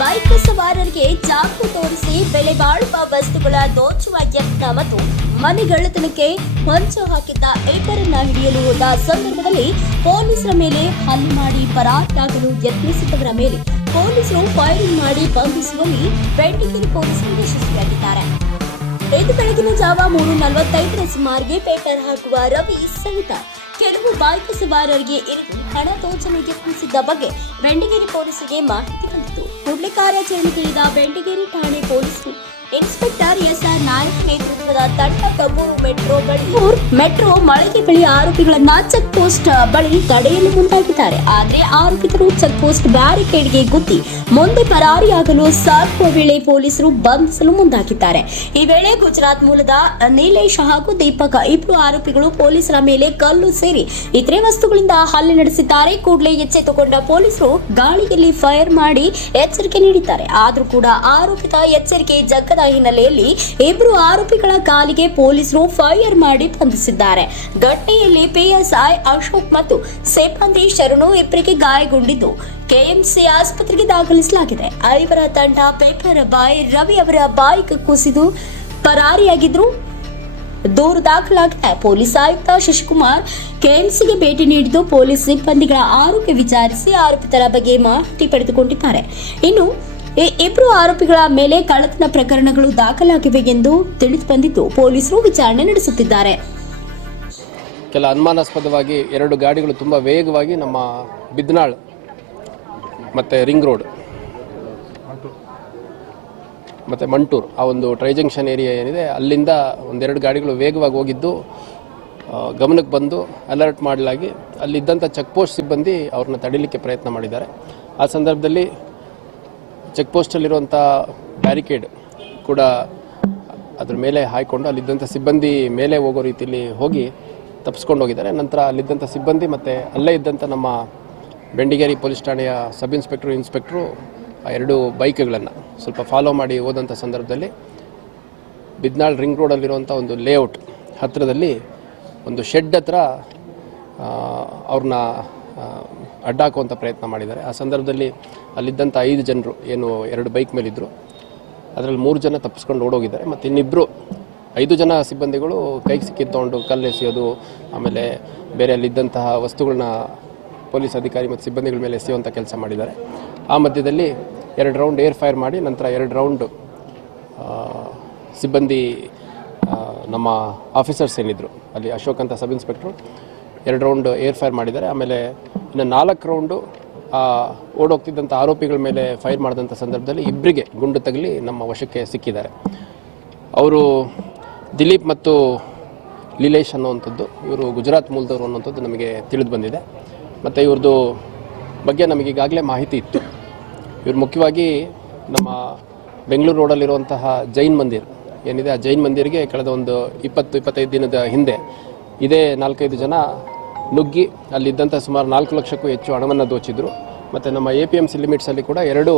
Bike ಸವಾರರಿಗೆ ಚಾಕು ತೋರಿಸಿ ಬೆಲೆ ಬಾಳುವ ವಸ್ತುಗಳ ದೋಚುವ ಯತ್ನ ಮತ್ತು ಮನೆಗಳ್ಳತನಕ್ಕೆ ಹೊಂಚು ಹಾಕಿದ್ದ ಇಬ್ಬರನ್ನ ಹಿಡಿಯಲು ಹೋದ ಸಂದರ್ಭದಲ್ಲಿ ಪೊಲೀಸರ ಮೇಲೆ ಹಲ್ಲೆ ಮಾಡಿ ಪರಾರಿಯಾಗಲು ಯತ್ನಿಸಿದವರ ಮೇಲೆ ಪೊಲೀಸರು ಫೈರಿಂಗ್ ಮಾಡಿ ಬಂಧಿಸುವಲ್ಲಿ ಬೆಂಡಿಗೇರಿ ಪೊಲೀಸರು ಯಶಸ್ವಿಯಾಗಿದ್ದಾರೆ. ಇಂದು ಬೆಳಗಿನ ಜಾವ 3:45 ಸುಮಾರಿಗೆ ಪೇಪರ್ ಹಾಕುವ ರವಿ ಸಹಿತ ಕೆಲವು ಬೈಕ್ ಸವಾರರಿಗೆ ಇರಿದು ಹಣ ದೋಚಲು ಯತ್ನಿಸಿದ್ದ ಬಗ್ಗೆ ಬೆಂಡಿಗೇರಿ ಪೊಲೀಸರಿಗೆ ಮಾಹಿತಿ ಬಂದಿತು. ಕೂಡಲೇ ಕಾರ್ಯಾಚರಣೆ ತಿಳಿದ ಬೆಂಡಿಗೇರಿ ಠಾಣೆ ಪೊಲೀಸರು ಇನ್ಸ್ಪೆಕ್ಟರ್ ಎಸ್ಆರ್ ನಾಯಕ್ ನೇತೃತ್ವದ ತಂಡ ಕಬ್ಬೂರು ಮೆಟ್ರೋ ಮಳಿಗೆ ಬಳಿ ಆರೋಪಿಗಳನ್ನ ಚೆಕ್ ಪೋಸ್ಟ್ ಬಳಿ ತಡೆಯಲು ಮುಂದಾಗಿದ್ದಾರೆ. ಆದರೆ ಆರೋಪಿತರು ಚೆಕ್ ಪೋಸ್ಟ್ ಬ್ಯಾರಿಕೇಡ್ಗೆ ಗುದ್ದಿ ಮುಂದೆ ಪರಾರಿಯಾಗಲು ಸಾಗುವ ವೇಳೆ ಪೊಲೀಸರು ಬಂಧಿಸಲು ಮುಂದಾಗಿದ್ದಾರೆ. ಈ ವೇಳೆ ಗುಜರಾತ್ ಮೂಲದ ನೀಲೇಶ್ ಹಾಗೂ ದೀಪಕ್ ಇಬ್ಬರು ಆರೋಪಿಗಳು ಪೊಲೀಸರ ಮೇಲೆ ಕಲ್ಲು ಸೇರಿ ಇತರೆ ವಸ್ತುಗಳಿಂದ ಹಲ್ಲೆ ನಡೆಸಿದ್ದಾರೆ. ಕೂಡಲೇ ಎಚ್ಚೆತ್ತುಕೊಂಡ ಪೊಲೀಸರು ಗಾಳಿಯಲ್ಲಿ ಫೈರ್ ಮಾಡಿ ಎಚ್ಚರಿಕೆ ನೀಡಿದ್ದಾರೆ. ಆದರೂ ಕೂಡ ಆರೋಪಿತ ಎಚ್ಚರಿಕೆ ಜಗ್ಗದ ಹಿನ್ನೆಲೆಯಲ್ಲಿ ಇಬ್ಬರು ಆರೋಪಿಗಳ ಕಾಲಿಗೆ ಪೊಲೀಸರು ಫೈರ್ ಮಾಡಿ ಬಂಧಿಸಿದ್ದಾರೆ. ಘಟನೆಯಲ್ಲಿ ಪಿಎಸ್ಐ ಅಶೋಕ್ ಮತ್ತು ಸಿಬ್ಬಂದಿ ಶರಣು ಇಬ್ಬರಿಗೆ ಗಾಯಗೊಂಡಿದ್ದು ಕೆಎಂಸಿ ಆಸ್ಪತ್ರೆಗೆ ದಾಖಲಿಸಲಾಗಿದೆ. ಐವರ ತಂಡ ಪೇಪರ್ ಬಾಯ್ ರವಿ ಅವರ ಬೈಕ್ ಕುಸಿದು ಪರಾರಿಯಾಗಿದ್ರು. ದೂರು ದಾಖಲಾಗಿದೆ. ಪೊಲೀಸ್ ಆಯುಕ್ತ ಶಶಿಕುಮಾರ್ ಕೆಎಂಸಿಗೆ ಭೇಟಿ ನೀಡಿದ್ದು ಪೊಲೀಸ್ ಸಿಬ್ಬಂದಿಗಳ ಆರೋಗ್ಯ ವಿಚಾರಿಸಿ ಆರೋಪಿತರ ಬಗ್ಗೆ ಮಾಹಿತಿ ಪಡೆದುಕೊಂಡಿದ್ದಾರೆ. ಇನ್ನು ಈ ಇಬ್ಬರು ಆರೋಪಿಗಳ ಮೇಲೆ ಕಳ್ಳತನ ಪ್ರಕರಣಗಳು ದಾಖಲಾಗಿವೆ ಎಂದು ತಿಳಿದು ಬಂದಿದ್ದು ಪೊಲೀಸರು ವಿಚಾರಣೆ ನಡೆಸುತ್ತಿದ್ದಾರೆ. ಕೆಲ ಅನುಮಾನಾಸ್ಪದವಾಗಿ ಎರಡು ಗಾಡಿಗಳು ತುಂಬ ವೇಗವಾಗಿ ನಮ್ಮ ಬಿದ್ನಾಳ್ ಮತ್ತು ರಿಂಗ್ ರೋಡ್ ಮತ್ತು ಮಂಟೂರ್ ಆ ಒಂದು ಟ್ರೈ ಜಂಕ್ಷನ್ ಏರಿಯಾ ಏನಿದೆ ಅಲ್ಲಿಂದ ಒಂದೆರಡು ಗಾಡಿಗಳು ವೇಗವಾಗಿ ಹೋಗಿದ್ದು ಗಮನಕ್ಕೆ ಬಂದು ಅಲರ್ಟ್ ಮಾಡಲಾಗಿ ಅಲ್ಲಿದ್ದಂಥ ಚೆಕ್ ಪೋಸ್ಟ್ ಸಿಬ್ಬಂದಿ ಅವ್ರನ್ನ ತಡಿಲಿಕ್ಕೆ ಪ್ರಯತ್ನ ಮಾಡಿದ್ದಾರೆ. ಆ ಸಂದರ್ಭದಲ್ಲಿ ಚೆಕ್ ಪೋಸ್ಟಲ್ಲಿರುವಂಥ ಬ್ಯಾರಿಕೇಡ್ ಕೂಡ ಅದ್ರ ಮೇಲೆ ಹಾಯ್ಕೊಂಡು ಅಲ್ಲಿದ್ದಂಥ ಸಿಬ್ಬಂದಿ ಮೇಲೆ ಹೋಗೋ ರೀತಿಯಲ್ಲಿ ಹೋಗಿ ತಪ್ಪಿಸ್ಕೊಂಡು ಹೋಗಿದ್ದಾರೆ. ನಂತರ ಅಲ್ಲಿದ್ದಂಥ ಸಿಬ್ಬಂದಿ ಮತ್ತು ಅಲ್ಲೇ ಇದ್ದಂಥ ನಮ್ಮ ಬೆಂಡಿಗೇರಿ ಪೊಲೀಸ್ ಠಾಣೆಯ ಸಬ್ ಇನ್ಸ್ಪೆಕ್ಟ್ರು ಆ ಎರಡು ಬೈಕ್ಗಳನ್ನು ಸ್ವಲ್ಪ ಫಾಲೋ ಮಾಡಿ ಹೋದಂಥ ಸಂದರ್ಭದಲ್ಲಿ ಬಿದ್ನಾಳ್ ರಿಂಗ್ ರೋಡಲ್ಲಿರುವಂಥ ಒಂದು ಲೇಔಟ್ ಹತ್ತಿರದಲ್ಲಿ ಒಂದು ಶೆಡ್ ಹತ್ರ ಅವ್ರನ್ನ ಅಡ್ಡಾಕುವಂಥ ಪ್ರಯತ್ನ ಮಾಡಿದ್ದಾರೆ. ಆ ಸಂದರ್ಭದಲ್ಲಿ ಅಲ್ಲಿದ್ದಂಥ 5 ಜನರು ಏನು 2 ಬೈಕ್ ಮೇಲಿದ್ದರು ಅದರಲ್ಲಿ 3 ಜನ ತಪ್ಪಿಸ್ಕೊಂಡು ಓಡೋಗಿದ್ದಾರೆ. ಮತ್ತು ಇನ್ನಿಬ್ಬರು 5 ಜನ ಸಿಬ್ಬಂದಿಗಳು ಕೈಗೆ ಸಿಕ್ಕಿದ್ದು ಕಲ್ಲೆಸೆಯೋದು ಆಮೇಲೆ ಬೇರೆ ಅಲ್ಲಿದ್ದಂತಹ ವಸ್ತುಗಳನ್ನ ಪೊಲೀಸ್ ಅಧಿಕಾರಿ ಮತ್ತು ಸಿಬ್ಬಂದಿಗಳ ಮೇಲೆ ಎಸೆಯುವಂಥ ಕೆಲಸ ಮಾಡಿದ್ದಾರೆ. ಆ ಮಧ್ಯದಲ್ಲಿ 2 ರೌಂಡ್ ಏರ್ ಫೈರ್ ಮಾಡಿ ನಂತರ 2 ರೌಂಡ್ ಸಿಬ್ಬಂದಿ ನಮ್ಮ ಆಫೀಸರ್ಸ್ ಏನಿದ್ರು ಅಲ್ಲಿ ಅಶೋಕ್ ಅಂತ sub inspector 2 round air fire ಮಾಡಿದ್ದಾರೆ. ಆಮೇಲೆ ಇನ್ನು 4 ರೌಂಡು ಓಡೋಗ್ತಿದ್ದಂಥ ಆರೋಪಿಗಳ ಮೇಲೆ ಫೈರ್ ಮಾಡಿದಂಥ ಸಂದರ್ಭದಲ್ಲಿ ಇಬ್ಬರಿಗೆ ಗುಂಡು ತಗಲಿ ನಮ್ಮ ವಶಕ್ಕೆ ಸಿಕ್ಕಿದ್ದಾರೆ. ಅವರು ದಿಲೀಪ್ ಮತ್ತು ಲೀಲೇಶ್ ಅನ್ನುವಂಥದ್ದು ಇವರು ಗುಜರಾತ್ ಮೂಲದವರು ಅನ್ನುವಂಥದ್ದು ನಮಗೆ ತಿಳಿದು ಬಂದಿದೆ. ಮತ್ತು ಇವ್ರದ್ದು ಬಗ್ಗೆ ನಮಗೆ ಈಗಾಗಲೇ ಮಾಹಿತಿ ಇತ್ತು. ಇವರು ಮುಖ್ಯವಾಗಿ ನಮ್ಮ ಬೆಂಗಳೂರು ರೋಡಲ್ಲಿರುವಂತಹ ಜೈನ್ ಮಂದಿರ್ ಏನಿದೆ ಆ ಜೈನ್ ಮಂದಿರ್ಗೆ ಕಳೆದ ಒಂದು 20-25 ದಿನದ ಹಿಂದೆ ಇದೇ 4-5 ಜನ ನುಗ್ಗಿ ಅಲ್ಲಿದ್ದಂಥ ಸುಮಾರು 4 ಲಕ್ಷಕ್ಕೂ ಹೆಚ್ಚು ಹಣವನ್ನು ದೋಚಿದ್ರು. ಮತ್ತು ನಮ್ಮ APMC ಲಿಮಿಟ್ಸಲ್ಲಿ ಕೂಡ 2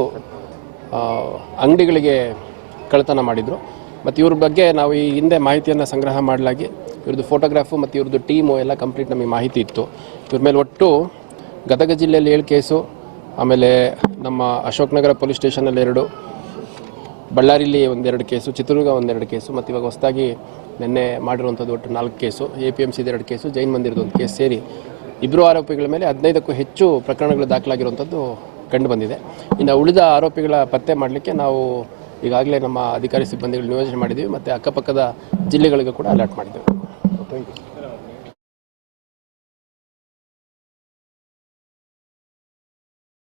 ಅಂಗಡಿಗಳಿಗೆ ಕಳ್ಳತನ ಮಾಡಿದರು. ಮತ್ತು ಇವ್ರ ಬಗ್ಗೆ ನಾವು ಈ ಹಿಂದೆ ಮಾಹಿತಿಯನ್ನು ಸಂಗ್ರಹ ಮಾಡಲಾಗಿ ಇವ್ರದ್ದು ಫೋಟೋಗ್ರಾಫು ಮತ್ತು ಇವ್ರದ್ದು ಟೀಮು ಎಲ್ಲ ಕಂಪ್ಲೀಟ್ ನಮಗೆ ಮಾಹಿತಿ ಇತ್ತು. ಇವ್ರ ಮೇಲೆ ಒಟ್ಟು ಗದಗ ಜಿಲ್ಲೆಯಲ್ಲಿ 7 ಕೇಸು, ಆಮೇಲೆ ನಮ್ಮ Ashok Nagar police ಸ್ಟೇಷನಲ್ಲಿ 2, ಬಳ್ಳಾರಿಲಿ 1-2 case, Chitradurga 1-2 case ಮತ್ತು ಇವಾಗ ಹೊಸದಾಗಿ ನಿನ್ನೆ ಮಾಡಿರುವಂಥದ್ದು ಒಟ್ಟು 4 ಕೇಸು, APMC 2 ಕೇಸು, ಜೈನ್ ಮಂದಿರದ 1 ಕೇಸ್ ಸೇರಿ ಇಬ್ಬರು ಆರೋಪಿಗಳ ಮೇಲೆ 15ಕ್ಕೂ ಹೆಚ್ಚು ಪ್ರಕರಣಗಳು ದಾಖಲಾಗಿರುವಂಥದ್ದು ಕಂಡು ಬಂದಿದೆ. ಇನ್ನು ಉಳಿದ ಆರೋಪಿಗಳ ಪತ್ತೆ ಮಾಡಲಿಕ್ಕೆ ನಾವು ಈಗಾಗಲೇ ನಮ್ಮ ಅಧಿಕಾರಿ ಸಿಬ್ಬಂದಿಗಳು ನಿಯೋಜನೆ ಮಾಡಿದ್ದೀವಿ ಮತ್ತು ಅಕ್ಕಪಕ್ಕದ ಜಿಲ್ಲೆಗಳಿಗೂ ಕೂಡ ಅಲರ್ಟ್ ಮಾಡಿದ್ದೇವೆ. Thank you.